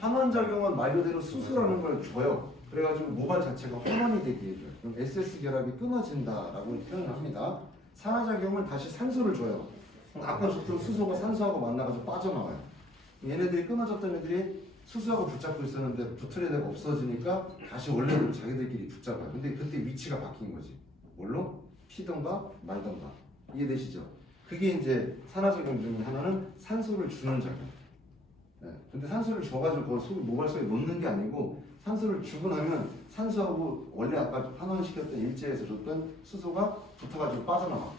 환원작용은 말 그대로 수소라는 걸 줘요. 그래가지고 모발 자체가 환원이 되게 해줘요. 그럼 SS 결합이 끊어진다라고 표현을 합니다. 산화작용은 다시 산소를 줘요. 아까 줬던 수소가 산소하고 만나가지고 빠져나와요. 얘네들이 끊어졌던 애들이 수소하고 붙잡고 있었는데 붙을 애가 없어지니까 다시 원래대로 자기들끼리 붙잡아요. 근데 그때 위치가 바뀐 거지. 뭘로? 피던가 말던가. 이해되시죠? 그게 이제 산화작용 중에 하나는 산소를 주는 작용. 네. 근데 산소를 줘가지고 그 모발 속에 놓는 게 아니고 산소를 주고 나면 산소하고 원래 아까 환원시켰던 일제에서 줬던 수소가 붙어가지고 빠져나와.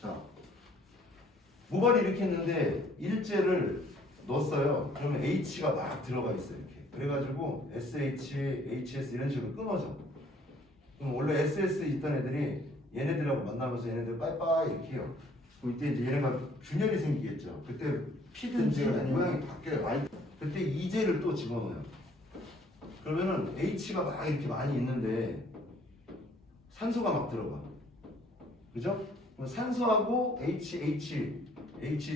자, 모발이 이렇게 했는데 일제를 넣었어요. 그러면 H가 막 들어가 있어요. 이렇게. 그래가지고 SH, HS 이런 식으로 끊어져. 그럼 원래 SS 있던 애들이 얘네들하고 만나면서 얘네들 빠이빠이 이렇게 해요. 그럼 이때 이제 얘네가 균열이 생기겠죠. 그때 피든지 모양이 바뀌어요. 그때 이제를 또 집어넣어요. 그러면은 H가 막 이렇게 많이 있는데 산소가 막 들어가. 그죠? 그럼 산소하고 H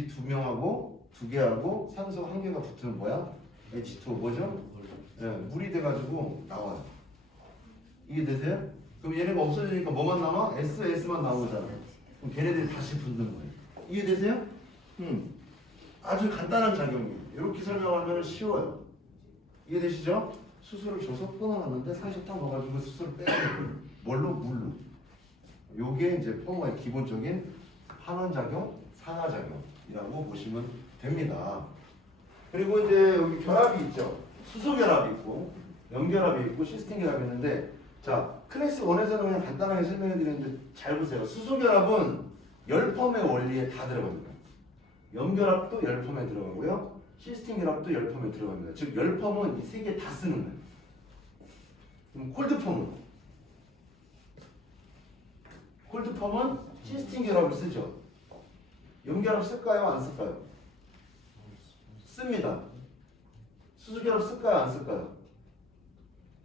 두 명하고 두 개하고 산소 한 개가 붙으면 뭐야? H2O 뭐죠? 네, 물이 돼가지고 나와요. 이해되세요? 그럼 얘네가 없어지니까 뭐만 남아? SS만 나오잖아. 그럼 걔네들이 다시 붙는 거예요. 이해되세요? 아주 간단한 작용이에요. 이렇게 설명하면 쉬워요. 이해되시죠? 수소를 줘서 끊어놨는데 산소 딱 넣어가지고 수소를 빼야 돼요. 뭘로? 물로. 요게 이제 포모의 기본적인 환원작용, 산화작용이라고 보시면 됩니다. 그리고 이제 여기 결합이 있죠. 수소 결합이 있고, 염결합이 있고, 시스템 결합이 있는데, 자, 클래스 1에서는 그냥 간단하게 설명해 드리는데 잘 보세요. 수소 결합은 열펌의 원리에 다 들어갑니다. 염결합도 열펌에 들어가고요. 시스템 결합도 열펌에 들어갑니다. 즉 열펌은 이 세 개 다 쓰는 거예요. 그럼 콜드펌은 시스템 결합을 쓰죠. 염결합 쓸까요? 안 쓸까요? 씁니다. 수소 결합 쓸까요? 안 쓸까요?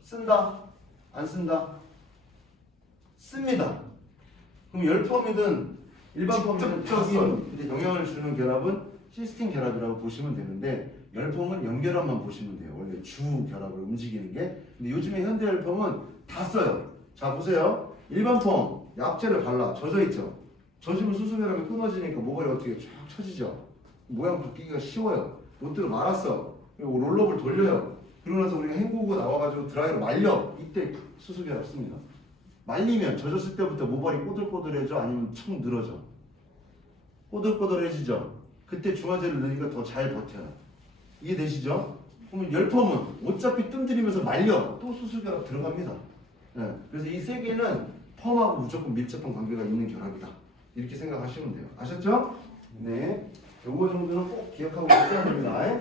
쓴다? 안 쓴다? 씁니다. 그럼 열펌이든 일반 펌이든 다 써요. 근데 영향을 주는 결합은 시스템 결합이라고 보시면 되는데 열펌은 염결합만 보시면 돼요. 원래 주 결합을 움직이는 게. 근데 요즘에 현대 열펌은 다 써요. 자 보세요. 일반 펌 약재를 발라 젖어 있죠. 젖으면 수소 결합이 끊어지니까 모발이 어떻게 쫙 쳐지죠. 모양 바뀌기가 쉬워요. 롯데로 말았어. 그리고 롤러를 돌려요. 그러고 나서 우리가 헹구고 나와가지고 드라이로 말려. 이때 수소 결합 씁니다. 말리면 젖었을 때부터 모발이 꼬들꼬들해져 아니면 청 늘어져. 꼬들꼬들해지죠. 그때 중화제를 넣으니까 더 잘 버텨요. 이해되시죠? 그러면 열펌은 어차피 뜸들이면서 말려. 또 수소 결합 들어갑니다. 네. 그래서 이 세 개는 펌하고 무조건 밀접한 관계가 있는 결합이다. 이렇게 생각하시면 돼요. 아셨죠? 네. 요거 정도는 꼭 기억하고 있어야 됩니다.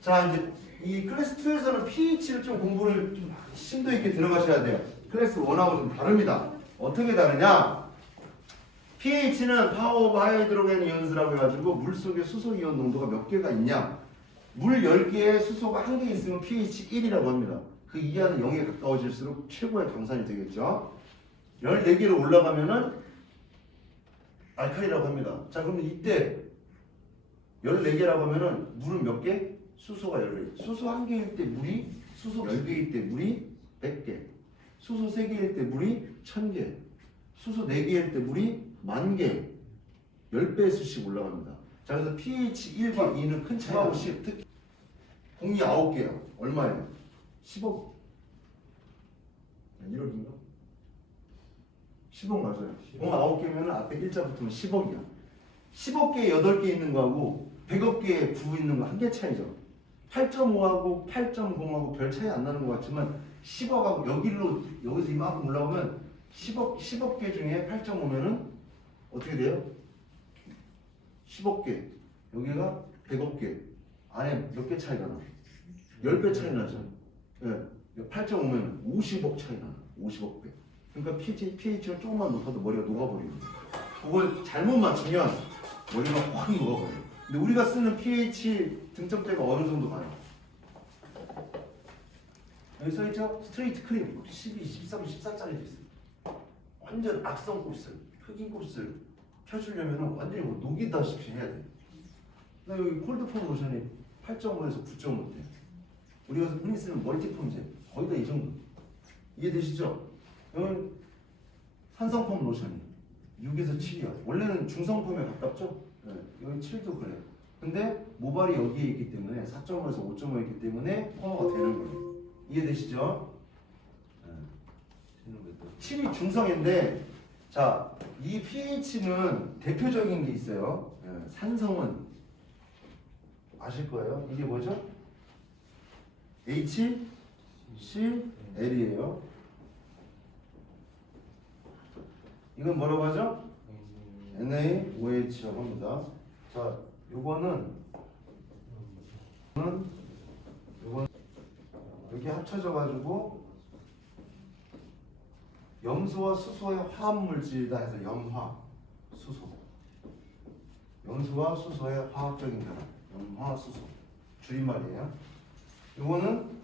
자, 이제 이 클래스 2에서는 pH를 좀 공부를 좀 심도 있게 들어가셔야 돼요. 클래스 1하고 좀 다릅니다. 어떻게 다르냐? pH는 파워 오브 하이드로겐 이온스라고 해가지고 물 속에 수소 이온 농도가 몇 개가 있냐? 물 10개에 수소가 1개 있으면 pH 1이라고 합니다. 그 이하는 0에 가까워질수록 최고의 강산이 되겠죠. 14개로 올라가면은 알칼리라고 합니다. 자, 그러면 이때 14개라고 하면은 물은 몇 개? 수소가 14개. 수소 1개일 때 물이, 수소 10개일 때 물이 100개. 수소 3개일 때 물이 1000개. 수소 4개일 때 물이 10,000개. 10배 수씩 올라갑니다. 자, 그래서 pH 1과 2는 큰 차이가 10. 특히 공이 9개야. 얼마예요? 10억. 1억인가? 10억 맞아요. 공 9개면 앞에 일자 붙으면 10억이야. 10억개에 8개 있는 거하고 100억개에 9 있는 거 한 개 차이죠. 8.5하고 8.0하고 별 차이 안 나는 것 같지만 10억하고 여기서 이만큼 올라오면 10억 개 중에 8.5면은 어떻게 돼요? 10억 개. 여기가 100억 개. 안에 몇 개 차이가 나? 10배 차이 나죠. 네. 8.5면 50억 차이 나. 50억 배. 그러니까 pH가 조금만 높아도 머리가 녹아버립니다. 그걸 잘못 맞추면 머리가 확 녹아버려요. 근데 우리가 쓰는 pH 등점대가 어느 정도 가요? 여기 써있죠? 스트레이트 크림 12, 13, 14짜리도 있어요. 완전 악성 곱슬, 흑인 곱슬 펴주려면 완전히 뭐 녹이다시피 해야 돼. 근데 여기 콜드폼 로션이 8.5에서 9.5 돼. 우리가 흔히 쓰는 멀티폼제 거의 다 이 정도. 이해되시죠? 이건 산성폼 로션이 6에서 7이야. 원래는 중성폼에 가깝죠? 네, 여기 7도 그래요. 근데 모발이 여기에 있기 때문에 4.5에서 5.5 있기 때문에 펌어가 되는 거예요. 이해되시죠? 네. 7이 중성인데 자, 이 pH는 대표적인 게 있어요. 네, 산성은 아실 거예요. 이게 뭐죠? HCl이에요. 이건 뭐라고 하죠? NaOH라고 합니다. 자, 요거는 여기 합쳐져 가지고 염소와 수소의 화합물질이다 해서 염화, 수소. 염소와 수소의 화학적인 결합. 염화, 수소. 줄임말이에요. 요거는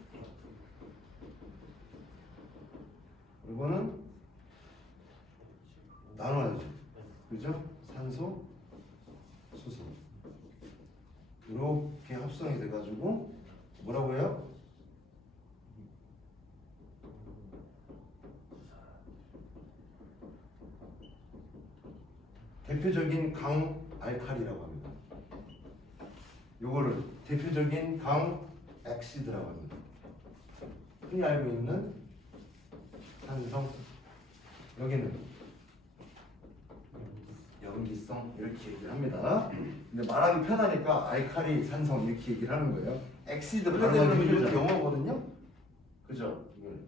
나눠야죠. 그죠? 산소, 수소. 이렇게 합성이 돼가지고 뭐라고 해요? 대표적인 강알칼리라고 합니다. 요거를 대표적인 강액시드라고 합니다. 흔히 알고 있는 산성, 여기는 염기성 이렇게 얘기를 합니다. 근데 말하기 편하니까 알칼리, 산성 이렇게 얘기를 하는 거예요. 엑시드 발음하면 이렇게 영어거든요. 그죠?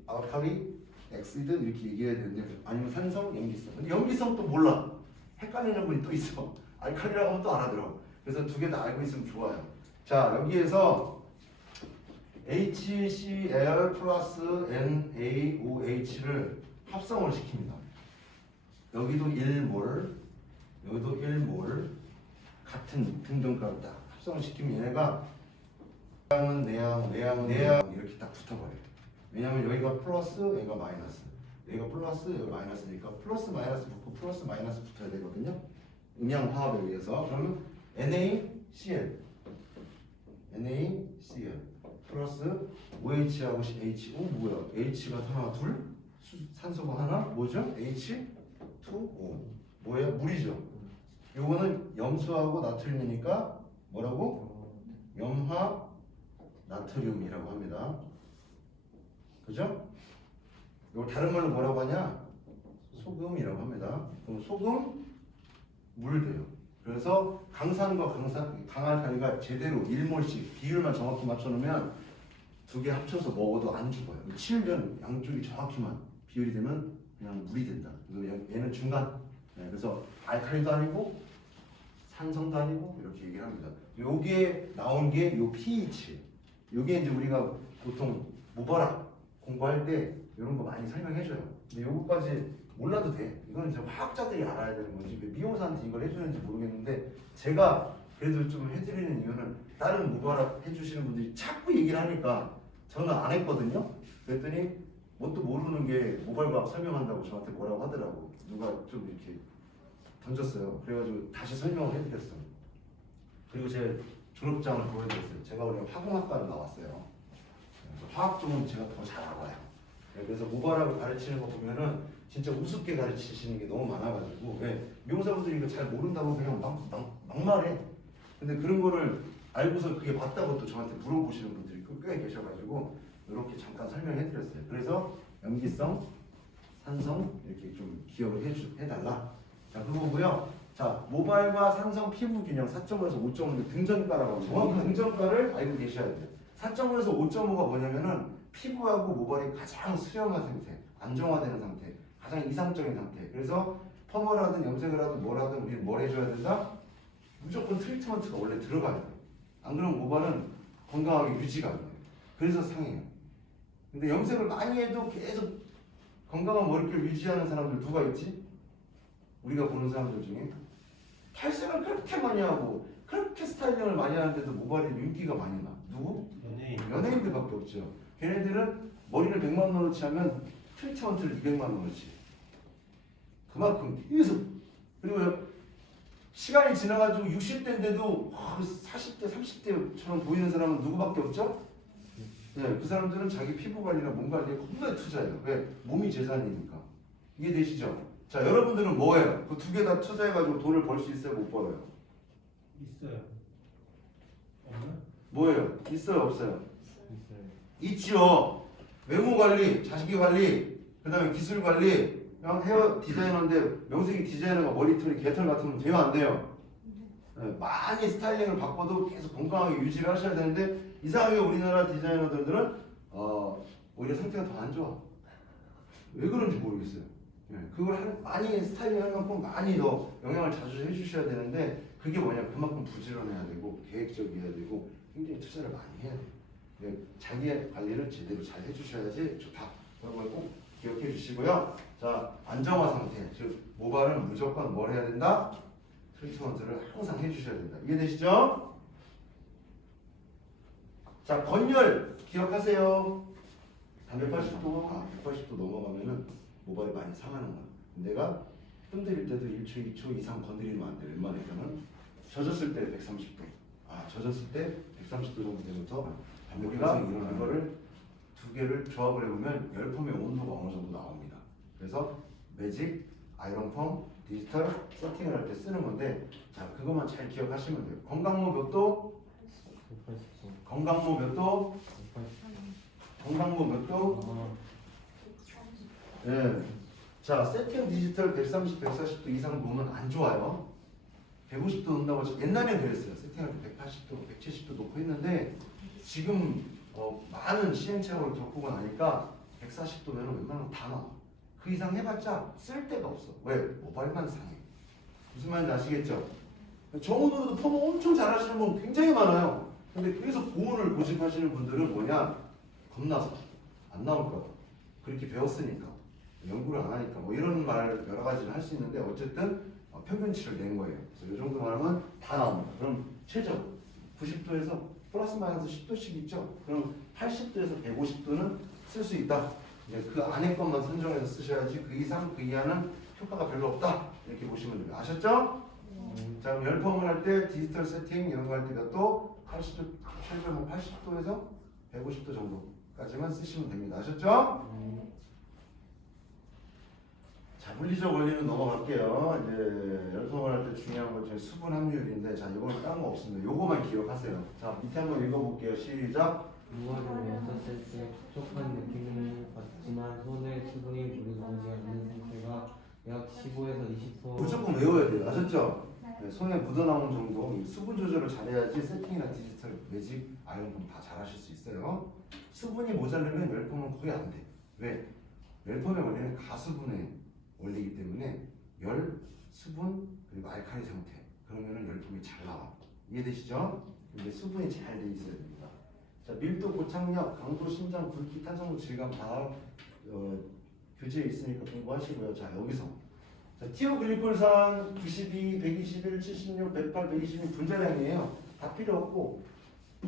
알칼리, 엑시드 이렇게 얘기해야 되는데 아니면 산성, 염기성. 근데 염기성 또 몰라. 헷갈리는 분이 또 있어. 알칼리라고 하면 또 알아들어. 그래서 두 개 다 알고 있으면 좋아요. 자, 여기에서 HCl 플러스 NaOH를 합성을 시킵니다. 여기도 1몰, 여기도 1몰 같은 등등가루 딱 합성을 시키면 얘가 내양은 내양 이렇게 딱 붙어버려요. 왜냐하면 여기가 플러스, 여기가 마이너스. 여기가 플러스, 여기가 마이너스니까 플러스 마이너스 붙고 플러스 마이너스 붙어야 되거든요. 음양 화합에 의해서. 그러면 NaCl 플러스 OH하고 HO 뭐야? H가 하나 둘, 산소가 하나 뭐죠? H2O 뭐야? 물이죠. 요거는 염수하고 나트륨이니까 뭐라고? 염화 나트륨이라고 합니다. 그죠? 이거 다른 말로 뭐라고 하냐? 소금이라고 합니다. 그럼 소금, 물 돼요. 그래서 강산과 강알칼리가 제대로 1몰씩 비율만 정확히 맞춰놓으면 두 개 합쳐서 먹어도 안 죽어요. 7년 양쪽이 정확히만 비율이 되면 그냥 물이 된다. 얘는 중간. 네, 그래서 알칼리도 아니고 산성도 아니고 이렇게 얘기를 합니다. 여기에 나온 게 요 pH. 요게 이제 우리가 보통 모발학 공부할 때 이런 거 많이 설명해줘요. 근데 요거까지 몰라도 돼. 이건 이제 화학자들이 알아야 되는 건지 미용사한테 이걸 해주는지 모르겠는데 제가 그래도 좀 해드리는 이유는 다른 모발학 해주시는 분들이 자꾸 얘기를 하니까 저는 안 했거든요. 그랬더니 뭣도 모르는 게 모발과학 설명한다고 저한테 뭐라고 하더라고. 누가 좀 이렇게 던졌어요. 그래가지고 다시 설명을 해드렸어요. 그리고 제 졸업장을 보여드렸어요. 제가 원래 화공학과를 나왔어요. 화학 쪽은 제가 더 잘 알아요. 그래서 모발학을 가르치는 거 보면은 진짜 우습게 가르치시는 게 너무 많아가지고 미용사분들이 이거 잘 모른다고 그냥 막말해. 근데 그런 거를 알고서 그게 맞다고 또 저한테 물어보시는 분들이 꽤 계셔가지고 이렇게 잠깐 설명해드렸어요. 그래서 염기성, 산성 이렇게 좀 기억을 해달라. 자, 그거고요. 자, 모발과 산성 피부 균형 4.5에서 5.5는 등전가라고 합니다. 정확한 등전가를 알고 계셔야 돼요. 4.5에서 5.5가 뭐냐면은 피부하고 모발이 가장 수렴한 상태, 안정화되는 상태, 가장 이상적인 상태. 그래서 펌을 염색을 하든 뭘 하든 우리는 뭘 해줘야 된다? 무조건 트리트먼트가 원래 들어가야 돼요. 안 그러면 모발은 건강하게 유지가 안 돼요. 그래서 상해요. 근데 염색을 많이 해도 계속 건강한 머릿결 유지하는 사람들 누가 있지? 우리가 보는 사람들 중에 탈색을 그렇게 많이 하고 그렇게 스타일링을 많이 하는데도 모발에 윤기가 많이 나. 누구? 연예인들밖에 없죠. 걔네들은 머리를 100만 원어치 하면 트리트먼트를 200만 원어치. 그만큼 계속. 그리고 시간이 지나가지고 60대인데도 40대, 30대처럼 보이는 사람은 누구밖에 없죠? 네, 그 사람들은 자기 피부 관리나 몸 관리에 겁나 투자해요. 왜? 몸이 재산이니까. 이해되시죠? 자, 여러분들은 뭐예요? 그 두 개 다 투자해가지고 돈을 벌 수 있어요? 못 벌어요? 있어요. 없나? 뭐예요? 있어요? 없어요? 있어요. 있죠. 외모 관리, 자식이 관리, 그 다음에 기술 관리. 그냥 헤어 디자이너인데 명색이 디자이너가 머리털이 개털 같으면 돼요? 안 돼요? 네, 많이 스타일링을 바꿔도 계속 건강하게 유지를 하셔야 되는데 이상하게 우리나라 디자이너들은 오히려 상태가 더 안 좋아. 왜 그런지 모르겠어요. 네, 그걸 많이 스타일링하는 만큼 많이 더 영향을 자주 해주셔야 되는데 그게 뭐냐 그만큼 부지런해야 되고 계획적이어야 되고 굉장히 투자를 많이 해야 돼요. 네, 자기의 관리를 제대로 잘 해주셔야지 좋다. 그런 걸 꼭 기억해 주시고요. 자, 안정화 상태, 즉 모발은 무조건 뭘 해야 된다? 트리트먼트를 항상 해주셔야 된다. 이해되시죠? 자, 건열 기억하세요. 180도, 180도 넘어가면은 모발이 많이 상하는 거야. 내가 흔들릴 때도 1초, 2초 이상 건드리면 안 돼. 웬만해서는 젖었을 때 130도. 젖었을 때 130도 정도 되면서 우리가 이거를 두 개를 조합을 해보면 열펌의 온도가 어느 정도 나옵니다. 그래서 매직, 아이론펌, 디지털 세팅을 할 때 쓰는 건데 자 그것만 잘 기억하시면 돼요. 건강모 몇 도? 180도. 건강모 몇 도? 180도. 건강모 몇 도? 예. 자 세팅 디지털 130, 140도 이상 놓으면 안 좋아요. 150도 놓는다고 옛날엔 그랬어요. 세팅할 때 180도, 170도 놓고 했는데 지금 많은 시행착오를 겪고 나니까 140도면 웬만하면 다 나와. 그 이상 해봤자 쓸 데가 없어. 왜? 모발만 상해. 무슨 말인지 아시겠죠? 정훈으로도 펌 엄청 잘하시는 분 굉장히 많아요. 근데 계속 고온을 고집하시는 분들은 뭐냐? 겁나서 안 나올까 봐. 그렇게 배웠으니까 연구를 안 하니까 뭐 이런 말 여러 가지를 할 수 있는데 어쨌든 평균치를 낸 거예요. 그래서 이 정도만 하면 다 나옵니다. 그럼 최저 90도에서 플러스 마이너스 10도씩 있죠? 그럼 80도에서 150도는 쓸 수 있다. 그 안에 것만 선정해서 쓰셔야지 그 이상, 그 이하는 효과가 별로 없다. 이렇게 보시면 됩니다. 아셨죠? 자, 그럼 열펌을 할 때 디지털 세팅 이런 거 할 때 몇 도? 80도, 최소 80도에서 150도 정도까지만 쓰시면 됩니다. 아셨죠? 자, 물리적 원리는 넘어갈게요. 이제 열펌을 할 때 중요한 것 중에 수분 함유율인데 자, 이거는 딴 거 없습니다. 요거만 기억하세요. 자, 밑에 한번 읽어볼게요. 시작. 무거운 썼을 때 촉촉한 느낌을 받지만 손에 수분이 묻어오지 않는 상태가 약 15에서 20초 무조건 외워야 돼요. 아셨죠? 네, 손에 묻어나오는 정도 수분 조절을 잘해야지 세팅이나 디지털, 매직, 아이론펌 다 잘하실 수 있어요. 수분이 모자르면 열펌은 거의 안 돼. 왜? 열펌의 원리는 가수분의 원리이기 때문에 열, 수분, 그리고 알칼리 상태 그러면은 열펌이 잘 나와. 이해되시죠? 근데 수분이 잘 돼 있어야 됩니다. 자, 밀도, 고착력, 강도, 신장, 굵기, 탄성도, 질감 다 교재에 있으니까 공부하시고요. 자, 여기서 자, 티오글리콜산 92, 121, 76, 108, 126 분자량이에요. 다 필요 없고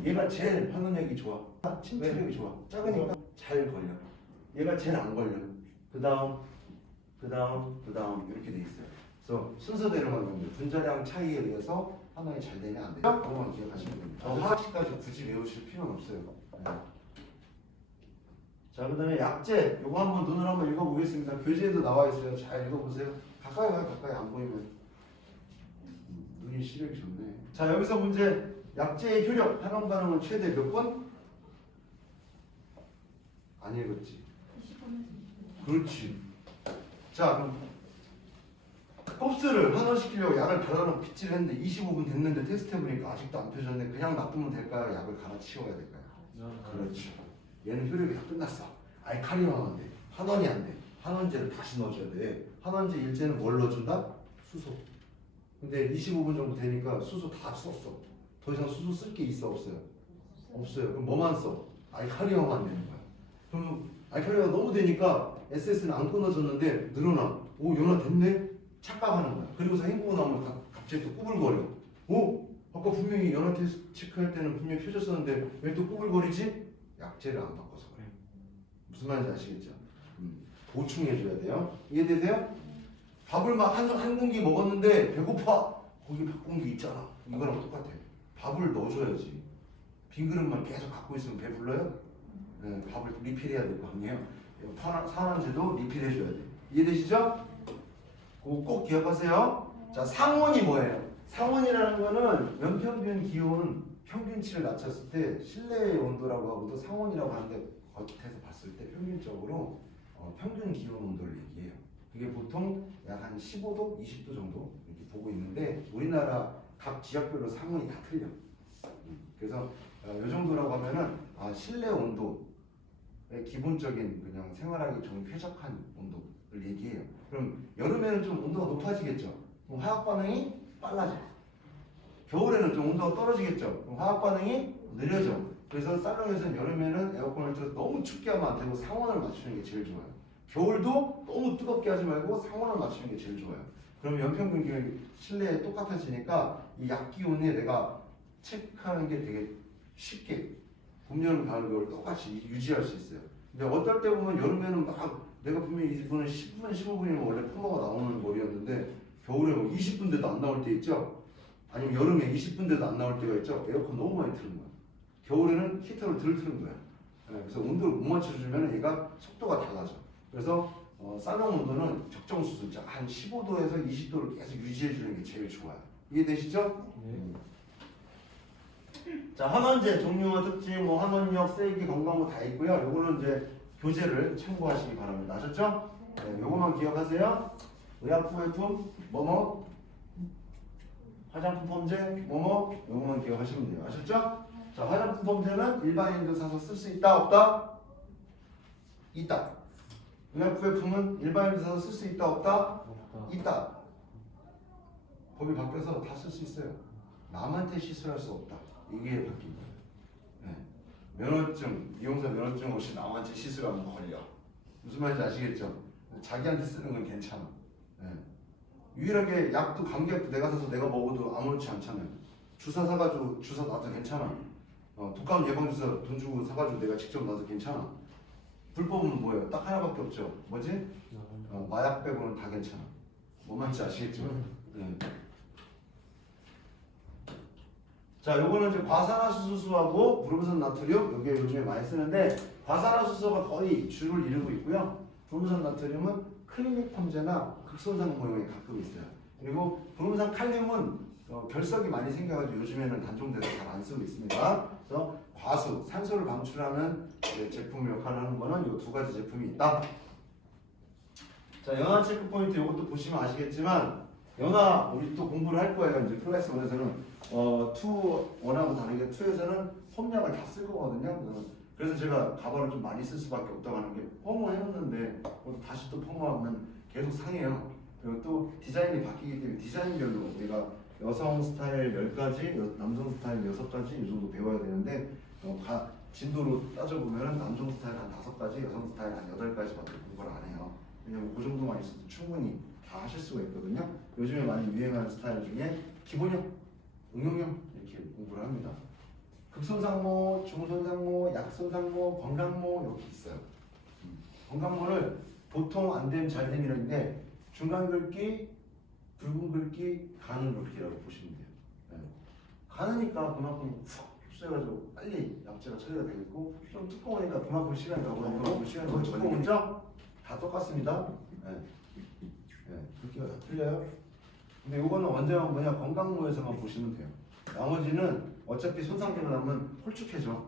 얘가 제일 환원력이 좋아. 침투력이 좋아. 작으니까 잘 걸려. 얘가 제일 안 걸려. 그 다음 이렇게 돼 있어요. 그래서 순서대로만 보면 돼요. 분자량 차이에 의해서 하나에 잘 되냐 안 되냐 그것만 기억하시면 됩니다. 화학식까지 굳이 외우실 필요는 없어요. 네. 자, 그 다음에 약재 요거 한번 눈을 한번 읽어보겠습니다. 교재에도 나와 있어요. 잘 읽어보세요. 가까이 와요. 가까이 안 보이면 눈이 시력이 좋네. 자, 여기서 문제 약재의 효력 항암 반응은 최대 몇 번? 안 읽었지? 그렇지. 자, 그럼 흡수를 환원시키려고 약을 바르라고 빗질을 했는데 25분 됐는데 테스트 해보니까 아직도 안 펴졌네. 그냥 놔두면 될까요? 약을 갈아치워야 될까요? 그렇죠. 얘는 효력이 다 끝났어. 알칼리만 안 돼. 환원이 안 돼. 환원제를 다시 넣어줘야 돼. 환원제 일제는 뭘 넣어준다? 수소. 근데 25분 정도 되니까 수소 다 썼어. 더 이상 수소 쓸 게 있어? 없어요? 없어요. 그럼 뭐만 써? 알칼리만 되는 거야. 그럼 알칼리가 너무 되니까 SS는 안 끊어졌는데 늘어나. 오, 연화 됐네? 착각하는 거야. 그리고서 헹구고 나오면 갑자기 또 꾸불거려. 오? 아까 분명히 연화 테스트 체크할 때는 분명히 펴졌었는데 왜 또 꾸불거리지? 약재를 안 바꿔서 그래. 무슨 말인지 아시겠죠? 보충해줘야 돼요. 이해되세요? 밥을 막 한 공기 먹었는데 배고파. 거기 밥 공기 있잖아. 이거랑 똑같아. 밥을 넣어줘야지. 빈 그릇만 계속 갖고 있으면 배불러요? 밥을 리필해야 될 거 아니에요. 산화제도 리필해줘야 돼. 이해되시죠? 그거 꼭 기억하세요. 자, 상온이 뭐예요? 상온이라는 거는 연평균 기온 평균치를 낮췄을 때 실내 온도라고 하고도 상온이라고 하는데 겉에서 봤을 때 평균적으로 평균 기온 온도를 얘기해요. 그게 보통 약 한 15도, 20도 정도 이렇게 보고 있는데 우리나라 각 지역별로 상온이 다 틀려. 그래서 이 정도라고 하면은 실내 온도의 기본적인 그냥 생활하기 좀 쾌적한 온도를 얘기해요. 그럼 여름에는 좀 온도가 높아지겠죠. 그럼 화학 반응이 빨라져. 겨울에는 좀 온도가 떨어지겠죠. 그럼 화학 반응이 느려져. 그래서 살롱에서는 여름에는 에어컨을 틀어서 너무 춥게 하면 안 되고 상온을 맞추는 게 제일 좋아요. 겨울도 너무 뜨겁게 하지 말고 상온을 맞추는 게 제일 좋아요. 그럼 연평균 기온이 실내에 똑같아지니까 이 약 기온에 내가 체크하는 게 되게 쉽게 봄, 여름, 가을, 겨울 똑같이 유지할 수 있어요. 근데 어떨 때 보면 여름에는 막 내가 분명히 이분은 10분, 15분이면 원래 펌머가 나오는 머리였는데 겨울에 뭐 20분대도 안 나올 때 있죠? 아니면 여름에 20분대도 안 나올 때가 있죠? 에어컨 너무 많이 틀은 거야. 겨울에는 히터를 덜 틀은 거야. 그래서 온도를 못 맞춰주면 얘가 속도가 달라져. 그래서 살롱 온도는 적정 수준, 한 15도에서 20도를 계속 유지해주는 게 제일 좋아요. 이해되시죠? 네. 자, 환원제 종류와 특징, 뭐 환원력, 세기, 건강도 다 있고요. 요거는 이제 교재를 참고하시기 바랍니다. 아셨죠? 네, 요거만 기억하세요. 의약품품 뭐뭐, 화장품 펌제 뭐뭐, 요거만 기억하시면 돼요. 아셨죠? 자, 화장품 펌제는 일반인도 사서 쓸 수 있다 없다? 있다. 의약품은 일반인도 사서 쓸 수 있다 없다? 없다. 있다. 법이 바뀌어서 다 쓸 수 있어요. 남한테 시술할 수 없다. 이게 바뀐다. 네. 면허증, 이용사 면허증 없이 남한테 시술하면 걸려. 무슨 말인지 아시겠죠? 자기한테 쓰는 건 괜찮아. 네. 유일하게 약도 감기약도 내가 사서 내가 먹어도 아무렇지 않잖아요. 주사 사가지고 주사 놔도 괜찮아. 독감 예방 주사 돈 주고 사가지고 내가 직접 놔도 괜찮아. 불법은 뭐예요? 딱 하나밖에 없죠. 뭐지? 마약 빼고는 다 괜찮아. 뭔 말인지 아시겠죠? 네. 자, 요거는 이제 과산화수소하고 브로모산 나트륨, 이게 요즘에 많이 쓰는데 과산화수소가 거의 주를 이루고 있고요. 브로모산 나트륨은 클리닉 펌제나 극손상 모형이 가끔 있어요. 그리고 브로모산 칼륨은 결석이 많이 생겨가지고 요즘에는 단종돼서 잘 안 쓰고 있습니다. 그래서 과수, 산소를 방출하는 제품 역할을 하는 거는 이 두 가지 제품이 있다. 자, 연화 체크 포인트 이것도 보시면 아시겠지만 연화 우리 또 공부를 할 거예요. 이제 클래스 1에서는 1하고 다르게 2에서는 펌약을 다 쓸 거거든요. 그래서 제가 가발을 좀 많이 쓸 수밖에 없다고 하는 게 펌어 해놓는데 다시 또 펌어하면 계속 상해요. 그리고 또 디자인이 바뀌기 때문에 디자인별로 우리가 여성 스타일 10가지, 남성 스타일 6가지 이 정도 배워야 되는데 진도로 따져보면 남성 스타일 한 5가지, 여성 스타일 한 8가지밖에 공부를 안 해요. 왜냐면 그 정도만 있어도 충분히 다 하실 수가 있거든요. 요즘에 많이 유행하는 스타일 중에 기본형, 응용형 이렇게 공부를 합니다. 극손상모, 중손상모, 약손상모, 건강모 이렇게 있어요. 건강모를 보통 안 되면 잘 되는데 중간 긁기, 붉은 긁기, 가는 긁기라고 보시면 돼요. 네. 가느니까 그만큼 훅 흡수해가지고 빨리 약재가 처리가 되겠고 좀 두꺼우니까 그만큼 시간이 가고 그만큼 시간이 더 두꺼운죠? 다 똑같습니다. 네. 네. 긁기가 다 틀려요. 근데 이거는 언제나 뭐냐 건강모에서만 보시면 돼요. 나머지는 어차피 손상되고 나면 홀쭉해져.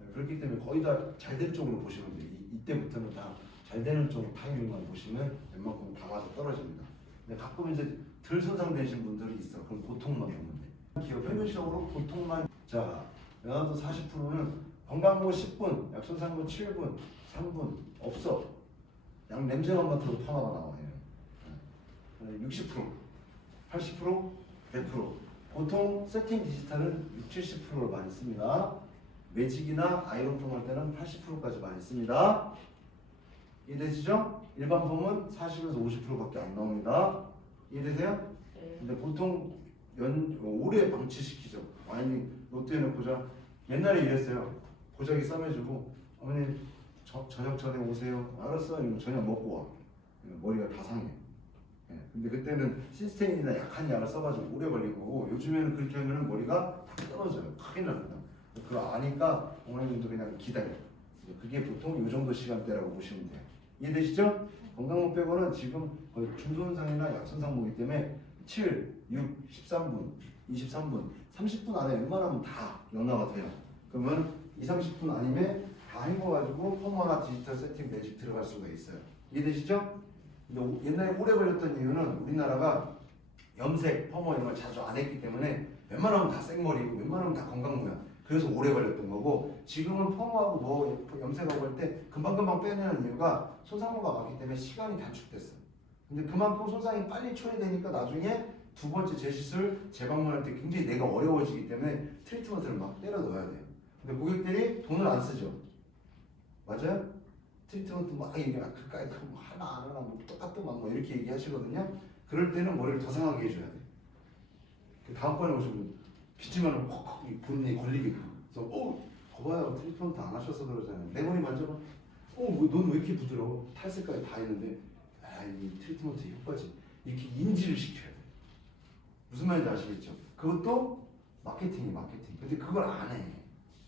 네. 그렇기 때문에 거의 다 잘 될 쪽으로 보시면 돼요. 이때부터는 다 잘 되는 쪽 타이밍만 보시면 웬만큼 다 맞아 떨어집니다. 근데 가끔 이제 덜 손상되신 분들이 있어. 그럼 보통만 보면 돼. 기업 평균적으로 보통만. 자, 연화도 40%는 건강모 10분, 약손상모 7분, 3분 없어. 양 냄새만 맡아도 파마가 나와요. 60%, 80%, 100%. 보통 세팅 디지털은 60, 70%를 많이 씁니다. 매직이나 아이론 폼 할 때는 80%까지 많이 씁니다. 이해되시죠? 일반 폼은 40에서 50%밖에 안 나옵니다. 이해되세요? 네. 근데 보통 오래 방치시키죠. 와인이 롯데는 고작 옛날에 이랬어요. 고작이 싸매주고 어머니 저녁 전에 오세요. 알았어. 이러면 저녁 먹고 와. 머리가 다 상해. 예, 근데 그때는 시스테인이나 약한 약을 써가지고 오래 걸린 거고 요즘에는 그렇게 하면 머리가 다 떨어져요. 큰일 납니다. 그걸 아니까 어머님도 그냥 기다려. 그게 보통 이 정도 시간대라고 보시면 돼요. 이해되시죠? 건강목 빼고는 지금 거의 중손상이나 약손상목이기 때문에 7, 6, 13분, 23분, 30분 안에 웬만하면 다 연화가 돼요. 그러면 2, 30분 아니면 다 헹궈가지고 펌머나 디지털 세팅 매직 들어갈 수가 있어요. 이해되시죠? 근데 옛날에 오래 걸렸던 이유는 우리나라가 염색, 펌머 이런 걸 자주 안 했기 때문에 웬만하면 다 생머리고 웬만하면 다 건강모양. 그래서 오래 걸렸던 거고 지금은 펌하고 뭐 염색하고 할 때 금방금방 빼내는 이유가 손상모가 많기 때문에 시간이 단축됐어. 근데 그만큼 손상이 빨리 처리되니까 나중에 두 번째 재시술 재방문할 때 굉장히 내가 어려워지기 때문에 트리트먼트를 막 때려 넣어야 돼요. 근데 고객들이 돈을 안 쓰죠. 맞아요? 트리트먼트 막 얘기하면 그까이 뭐 하나 안 하나 뭐 똑같더만 뭐 이렇게 얘기하시거든요. 그럴 때는 머리를 더 상하게 해줘야 돼. 그 다음번에 오시면 기침하면 콕콕 본인이 걸리게끔. 그래서 거봐요 트리트먼트 안 하셔서 그러잖아요. 내 머리 만져봐. 넌 왜 이렇게 부드러워? 탈색까지 다 했는데 이 트리트먼트 효과지. 이렇게 인지를 시켜야 돼. 무슨 말인지 아시겠죠? 그것도 마케팅이 마케팅. 근데 그걸 안 해.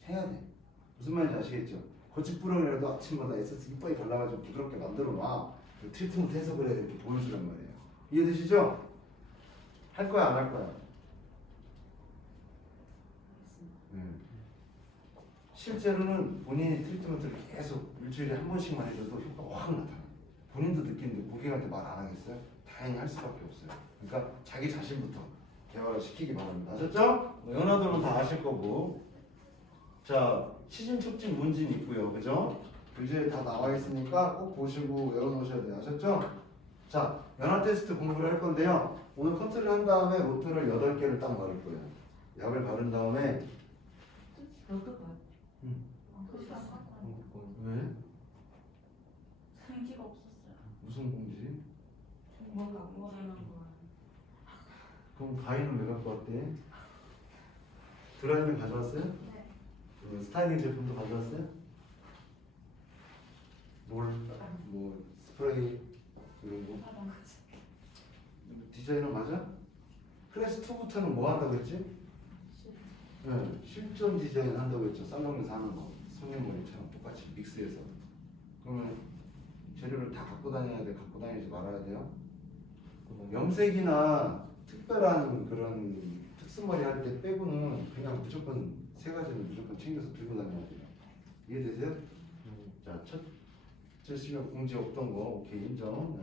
해야 돼. 무슨 말인지 아시겠죠? 고집부렁이라도 아침마다 에센스 이빨이 발라가지고 부드럽게 만들어 놔. 그 트리트먼트 해서 그래 이렇게 보여주란 말이에요. 이해되시죠? 할 거야 안 할 거야? 실제로는 본인이 트리트먼트를 계속 일주일에 한 번씩만 해줘도 효과가 확 나타나요. 본인도 느끼는데 고객한테 말 안 하겠어요? 당연히 할 수밖에 없어요. 그러니까 자기 자신부터 개발을 시키기 바랍니다. 아셨죠? 연화도는 다 아실 거고. 자, 시즌 촉진 문진 있고요. 그죠? 교재에 다 나와 있으니까 꼭 보시고 외워놓으셔야 돼요. 아셨죠? 자, 연화 테스트 공부를 할 건데요. 오늘 커트를 한 다음에 로트를 8개를 딱 바를 거예요. 약을 바른 다음에 왜? 생기가 없었어요. 무슨 공지? 뭔가 모르는 거. 그럼 가위는 왜 갖고 왔대? 드라이는 가져왔어요? 네. 그러면 스타일링 제품도 가져왔어요? 뭐 스프레이 이런 거? 디자이너 맞아? 클래스 2부터는 뭐 한다고 했지? 네, 실전 디자인 한다고 했죠. 살롱에서 하는 거. 손님머리처럼 똑같이 믹스해서. 그러면 재료를 다 갖고 다녀야 돼? 갖고 다니지 말아야 돼요? 염색이나 특별한 그런 특수머리 할 때 빼고는 그냥 무조건 세 가지는 무조건 챙겨서 들고 다녀야 돼요. 이해되세요? 자, 첫째 시간 공지 없던 거 오케이 인정.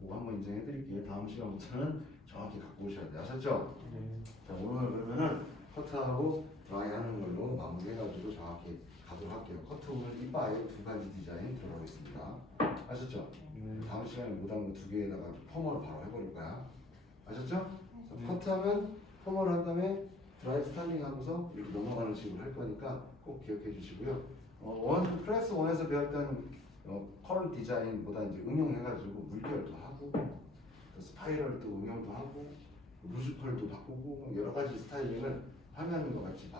그거 한번 인정해 드릴게요. 다음 시간부터는 정확히 갖고 오셔야 돼요. 아셨죠? 자, 오늘 그러면은 커트하고 드라이 하는 걸로 마무리해가지고 정확히 가도록 할게요. 커트 오늘 이바에 2가지 디자인 들어가겠습니다. 아셨죠? 다음 시간에 못한 거 2개에다가 펌을 바로 해버릴 거야. 아셨죠? 커트하면 펌을 한 다음에 드라이 스타일링 하고서 이렇게 넘어가는 식으로 할 거니까 꼭 기억해 주시고요. 클래스 1에서 배웠던 컬 디자인보다 이제 응용해가지고 물결도 하고 또 스파이럴도 응용도 하고 루즈컬도 바꾸고 여러 가지 스타일링을 화면과 같이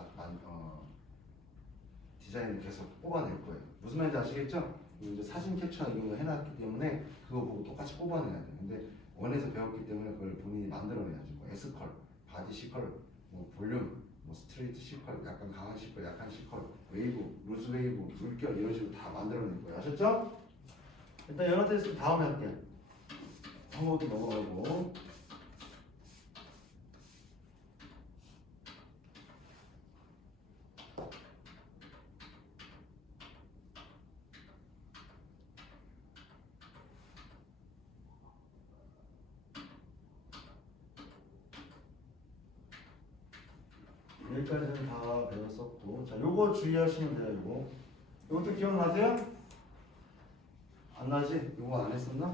디자인을 계속 뽑아낼 거예요. 무슨 말인지 아시겠죠? 이제 사진 캡처 이런 거 해놨기 때문에 그거 보고 똑같이 뽑아내야 돼. 근데 원에서 배웠기 때문에 그걸 본인이 만들어내야지. 뭐 S컬, 바디 C컬, 뭐 볼륨, 뭐 스트레이트 C컬, 약간 강한 C컬, 약한 C컬, 웨이브, 루즈 웨이브, 물결 이런 식으로 다 만들어낼 거예요. 아셨죠? 일단 연화 테스트 다음에 할게요. 한번도 넘어가고. 여기까지는 다 배웠었고, 자, 요거 주의하시면 돼요. 요것도 기억나세요? 안 나지? 요거 안 했었나?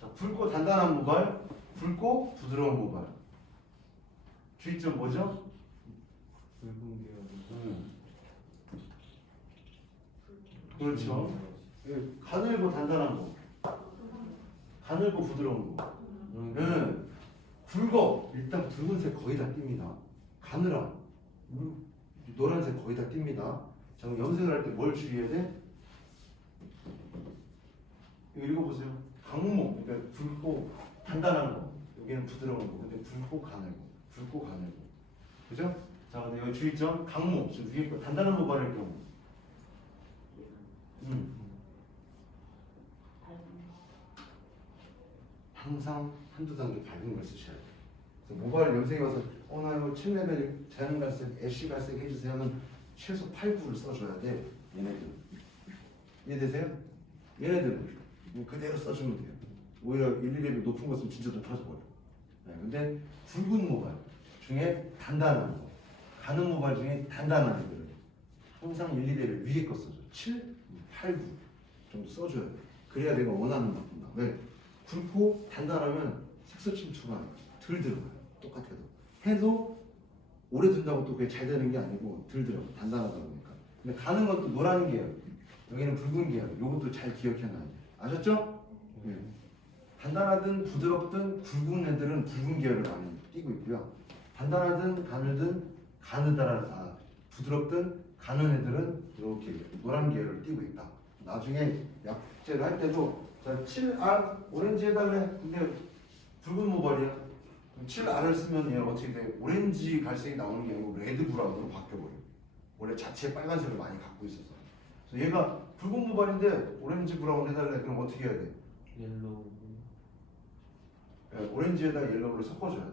자, 붉고 단단한 모발, 붉고 부드러운 모발. 주의점 뭐죠? 붉은 계열. 그렇죠. 가늘고 단단한 거, 가늘고 부드러운 거. 붉어. 일단 붉은색 거의 다 띕니다. 가느라 노란색 거의 다 띕니다. 자, 그럼 염색을 할 때 뭘 주의해야 돼? 이거 읽어보세요. 강목, 그러니까 붉고 단단한 거. 여기는 부드러운 거. 근데 붉고 가늘고, 붉고 가늘고. 그죠? 자, 근데 여기 주의점 강목. 지금 위에 거 단단한 모발일 경우 항상 한두 단계 밝은 걸 쓰셔야 돼요. 그래서 모바일 염색이 와서 나 이거 7레벨 자연 갈색, 애쉬 갈색 해주세요는 최소 8, 9를 써줘야 돼. 얘네들 이해되세요? 얘네들 그대로 써주면 돼요. 오히려 1, 2레벨 높은 거 쓰면 진짜 좀 터져버려. 네, 근데 굵은 모발 중에 단단한 거, 가는 모발 중에 단단한 애들은 항상 1, 2레벨 위에 거 써줘. 7, 8, 9 정도 써줘야 돼. 그래야 내가 원하는 만큼 나. 왜? 굵고 단단하면 색소 침투가 덜 들어가요. 똑같아도. 해도 오래 둔다고 또 그게 잘 되는 게 아니고 덜 들어가요. 단단하다 보니까. 근데 가는 것도 노란 계열, 여기는 붉은 계열. 요것도 잘 기억해놔야 돼. 아셨죠? 네. 단단하든 부드럽든 굵은 애들은 붉은 계열을 많이 띄고 있고요. 단단하든 부드럽든 가는 애들은 이렇게 노란 계열을 띄고 있다. 나중에 약제를 할 때도 자 7R 오렌지 해달래. 근데 붉은 모발이야. 7R을 쓰면 얘 어떻게 돼? 오렌지 갈색이 나오는 게 아니고 레드 브라운으로 바뀌어버려. 원래 자체 빨간색을 많이 갖고 있어서. 그래서 얘가 붉은 모발인데 오렌지 브라운 해달래. 그럼 어떻게 해야 돼? 옐로우. 오렌지에다 옐로우를 섞어줘야 돼.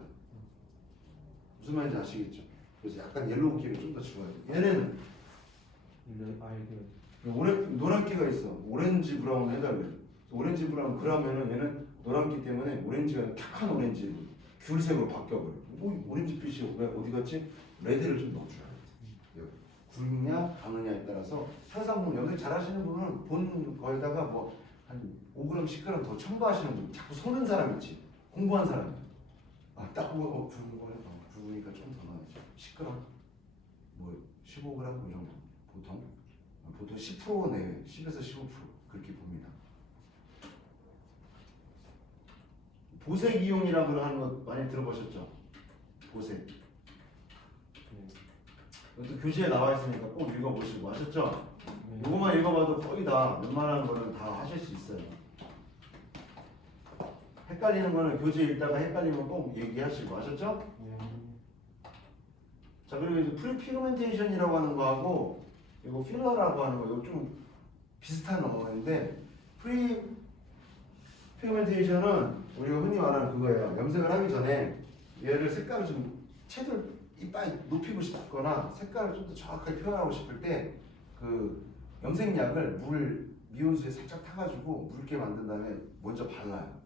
무슨 말인지 아시겠죠? 그래서 약간 옐로우 기를 좀 더 집어야 돼. 얘네는 노란기가 있어. 오렌지 브라운 해달래. 오렌지 브라운 그러면은 얘는 노란기 때문에 오렌지가 탁한 오렌지 귤색으로 바뀌어버려. 오렌지 빛이 왜 어디 갔지? 레드를 좀 넣어줘야 돼. 굵냐 가느냐에 따라서 항상 뭐 염색 잘하시는 분은 본 거에다가 뭐 한 5g, 10g 더 첨가하시는 분, 자꾸 속는 사람 있지. 공부한 사람이. 딱 보고 굵은 거야. 굵으니까 좀 더 넣어야지. 10g, 뭐 15g 뭐 이 정도. 보통 10% 내외, 10에서 15% 그렇게 봅니다. 보색 이용이라고 하는 거 많이 들어보셨죠? 보색. 이것도 교재에 나와 있으니까 꼭 읽어보시고 아셨죠? 이거만 읽어봐도 거의 다 웬만한 거는 다 하실 수 있어요. 헷갈리는 거는 교재 읽다가 헷갈리면 꼭 얘기하시고 아셨죠? 자 그리고 이제 프리피그멘테이션이라고 하는 거하고 이거 필러라고 하는 거 이거 좀 비슷한 언어인데 프리피그멘테이션은 우리가 흔히 말하는 그거예요. 염색을 하기 전에 얘를 색깔을 좀 채를 이빨 높이고 싶거나 색깔을 좀 더 정확하게 표현하고 싶을 때 그 염색약을 미온수에 살짝 타가지고 묽게 만든 다음에 먼저 발라요.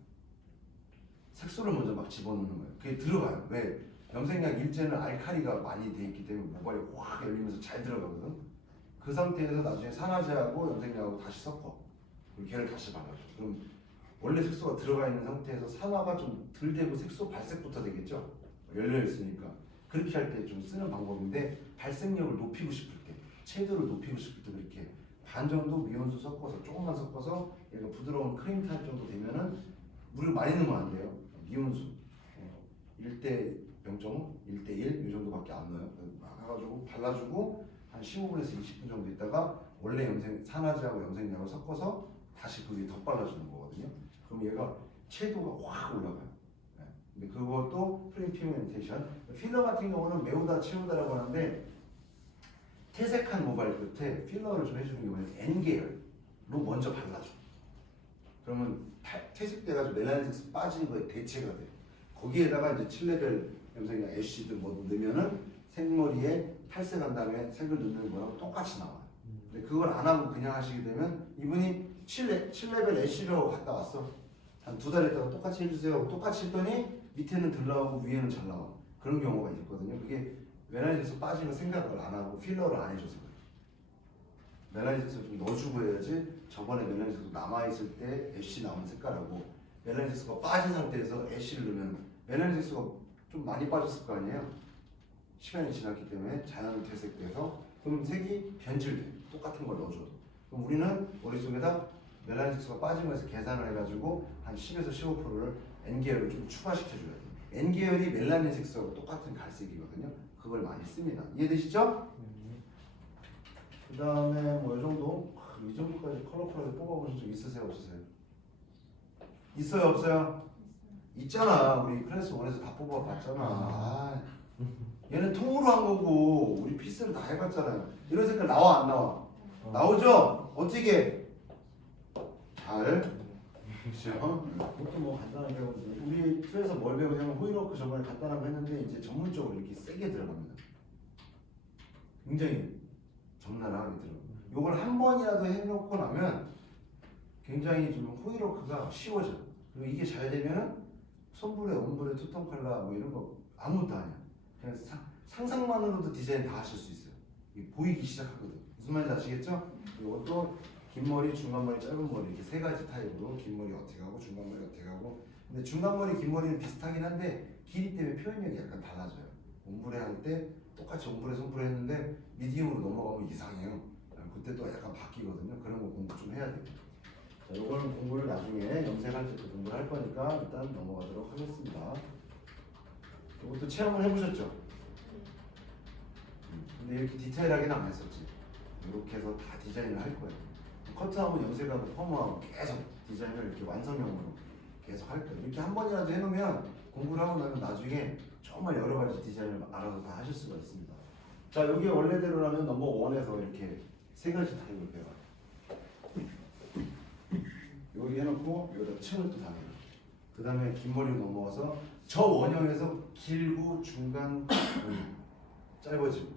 색소를 먼저 막 집어넣는 거예요. 그게 들어가요. 왜? 염색약 일제는 알칼리가 많이 돼 있기 때문에 모발이 확 열리면서 잘 들어가거든. 그 상태에서 나중에 산화제하고 염색약하고 다시 섞어. 그리고 걔를 다시 발라줘. 그럼 원래 색소가 들어가 있는 상태에서 산화가 좀 덜 되고 색소 발색부터 되겠죠. 열려 있으니까 그렇게 할 때 좀 쓰는 방법인데 발색력을 높이고 싶을 때, 채도를 높이고 싶을 때 그렇게 반 정도 미온수 섞어서 조금만 섞어서 얘가 부드러운 크림 타입 정도 되면은 물을 많이 넣으면 안 돼요. 미온수 1대 0.5, 1대 1 이 정도밖에 안 넣어요. 막 해가지고 발라주고 한 15분에서 20분 정도 있다가 원래 산화제하고 염색약을 섞어서 다시 그 위에 덧발라주는 거거든요. 그럼 얘가 채도가 확 올라가요. 근데 그것도 프리피그멘테이션. 필러 같은 경우는 메우다 채우다라고 하는데 퇴색한 모발 끝에 필러를 좀 해주는 경우에는 N계열로 먼저 발라줘. 그러면 퇴색돼가지고 멜라닌 색소 빠지는 거에 대체가 돼. 거기에다가 이제 7레벨 염색이나 애쉬드 뭐 넣으면은 생머리에 탈색한 다음에 색을 넣는 거랑 똑같이 나와요. 근데 그걸 안 하고 그냥 하시게 되면 이분이 7레벨 애쉬로 갔다 왔어. 한 2달 있다가 똑같이 해주세요. 똑같이 했더니 밑에는 덜 나오고 위에는 잘 나와. 그런 경우가 있거든요. 그게 멜라닌 색소 빠지는 생각을 안 하고 필러를 안 해줘서 그래요. 멜라닌 색소 좀 넣어주고 해야지 저번에 멜라닌 색소 남아있을 때 애쉬 나온 색깔하고 멜라닌 색소가 빠진 상태에서 애쉬를 넣으면 멜라닌 색소가 좀 많이 빠졌을 거 아니에요. 시간이 지났기 때문에 자연 퇴색돼서 그럼 색이 변질돼. 똑같은 걸 넣어줘도. 그럼 우리는 머릿속에다 멜라닌 색소가 빠진 거에서 계산을 해가지고 한 10에서 15%를 N계열을 좀 추가시켜줘야 돼요. N계열이 멜라닌 색소하고 똑같은 갈색이거든요. 그걸 많이 씁니다. 이해되시죠? 그 다음에 뭐 이 정도? 이 정도까지 컬러풀하게 뽑아보신 적 있으세요? 없으세요? 있어요? 없어요? 있잖아. 우리 클래스 1에서 다 뽑아봤잖아. 얘는 통으로 한 거고 우리 피스를 다 해봤잖아요. 이런 색깔 나와 안 나와? 나오죠? 어떻게? 잘 그렇죠? 그것도 뭐 간단하게 배우거든요. 우리 수에서 뭘 배우냐면 호이로크 저번에 간단한 거 했는데 이제 전문적으로 이렇게 세게 들어갑니다. 굉장히 적나라하게 들어가요. 요걸 한 번이라도 해놓고 나면 굉장히 좀 호이로크가 쉬워져요. 그리고 이게 잘 되면 손불에, 온불에, 투톤칼라 뭐 이런 거 아무것도 아니야. 그냥 상상만으로도 디자인 다 하실 수 있어요. 이게 보이기 시작하거든. 무슨 말인지 아시겠죠? 이것도 긴 머리, 중간 머리, 짧은 머리 이렇게 세 가지 타입으로 긴 머리 어떻게 하고 중간 머리 어떻게 하고. 근데 중간 머리, 긴 머리는 비슷하긴 한데 길이 때문에 표현력이 약간 달라져요. 온불에 할 때 똑같이 온불에 손불에 했는데 미디움으로 넘어가면 이상해요. 그때 또 약간 바뀌거든요. 그런 거 공부 좀 해야 돼요. 자, 요거는 공부를 나중에 염색할 때 또 공부를 할 거니까 일단 넘어가도록 하겠습니다. 이것도 체험을 해보셨죠? 근데 이렇게 디테일하게는 안 했었지. 이렇게 해서 다 디자인을 할 거예요. 커트하고 염색하고 펌하고 계속 디자인을 이렇게 완성형으로 계속 할 거예요. 이렇게 한 번이라도 해놓으면 공부를 하고 나면 나중에 정말 여러 가지 디자인을 알아서 다 하실 수가 있습니다. 자, 여기 원래대로라면 넘버 1에서 이렇게 세 가지 타입을 배워요. 여기 해놓고 여기다 층을 또 다녀요. 그 다음에 긴 머리로 넘어가서 저 원형에서 길고 중간 짧아지고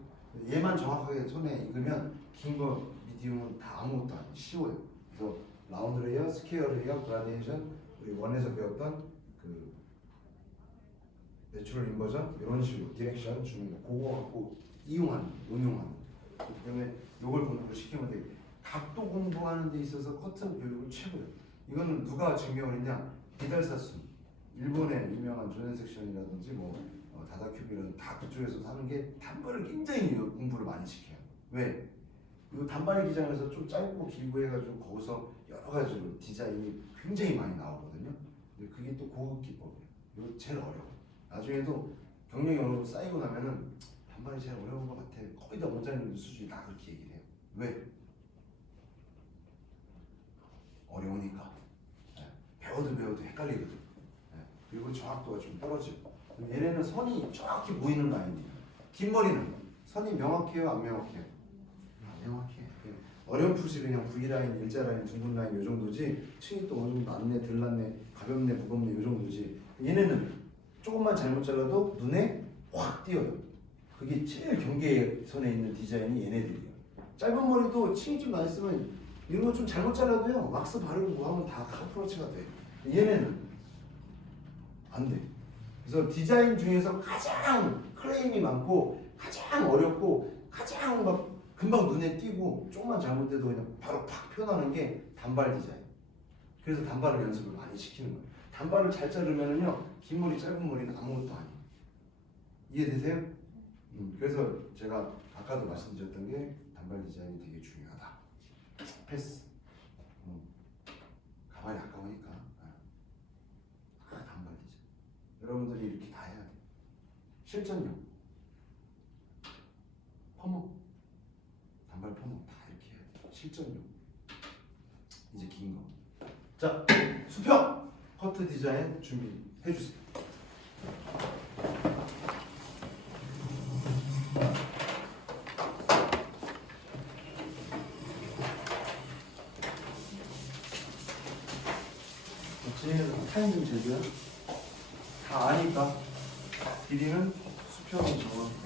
얘만 정확하게 손에 익으면 긴 거 미디움은 다 아무것도 아니에요. 쉬워요. 그래서 라운드 레이어, 스퀘어 레이어, 그라데이션 우리 원에서 배웠던 그 내추럴 인버전 이런 식으로 디렉션 주는 거 그거 갖고 응용하는 그렇기 때문에 이걸 공부를 시키면 돼요. 각도 공부하는 데 있어서 커튼 교육은 최고예요. 이거는 누가 증명을 했냐? 비달사순 일본의 유명한 조넨 섹션이라든지 다다큐비라든지 다 그쪽에서 하는 게 단발을 굉장히 공부를 많이 시켜요. 왜? 이 단발 기장에서 좀 짧고 길고 해가지고 거기서 여러 가지로 디자인이 굉장히 많이 나오거든요. 근데 그게 또 고급 기법이에요. 이거 제일 어려워. 나중에도 경력이 어느 정도 쌓이고 나면은 단발이 제일 어려운 것 같아. 거의 다 원장님들 수준이 다 그렇게 얘기를 해요. 왜? 어려우니까. 배워도 헷갈리거든. 그리고 정확도가 좀 떨어지고. 얘네는 선이 정확히 보이는 라인이에요. 긴 머리는 선이 명확해요, 안 명확해요? 명확해. 어렴풋이 그냥 V라인, 일자라인, 둥근라인 이 정도지 층이 또 어느 정도 낮네, 덜 낮네, 가볍네, 무겁네 이 정도지. 얘네는 조금만 잘못 잘라도 눈에 확 띄어요. 그게 제일 경계선에 있는 디자인이 얘네들이에요. 짧은 머리도 층이 좀 나 있으면 이런 거 좀 잘못 잘라도요 왁스 바르고 뭐 하면 다 카프로치가 돼. 얘네는 안 돼. 그래서 디자인 중에서 가장 클레임이 많고 가장 어렵고 가장 막 금방 눈에 띄고 조금만 잘못돼도 그냥 바로 팍 표현하는 게 단발 디자인. 그래서 단발을 연습을 많이 시키는 거예요. 단발을 잘 자르면은요 긴 머리 짧은 머리는 아무것도 아니에요. 이해되세요? 그래서 제가 아까도 말씀드렸던 게 단발 디자인이 되게 중요하다. 패스. 가발이 아까우니까. 단발 디자인. 여러분들이 이렇게 다 해야 돼요. 실전용. 펌업. 단발 펌업 다 이렇게 해야 돼요. 실전용. 이제 긴 거. 자, 수평! 커트 디자인 준비해 주세요. 타임 좀 재줘요. 다 아니까 길이는 수평은 정확히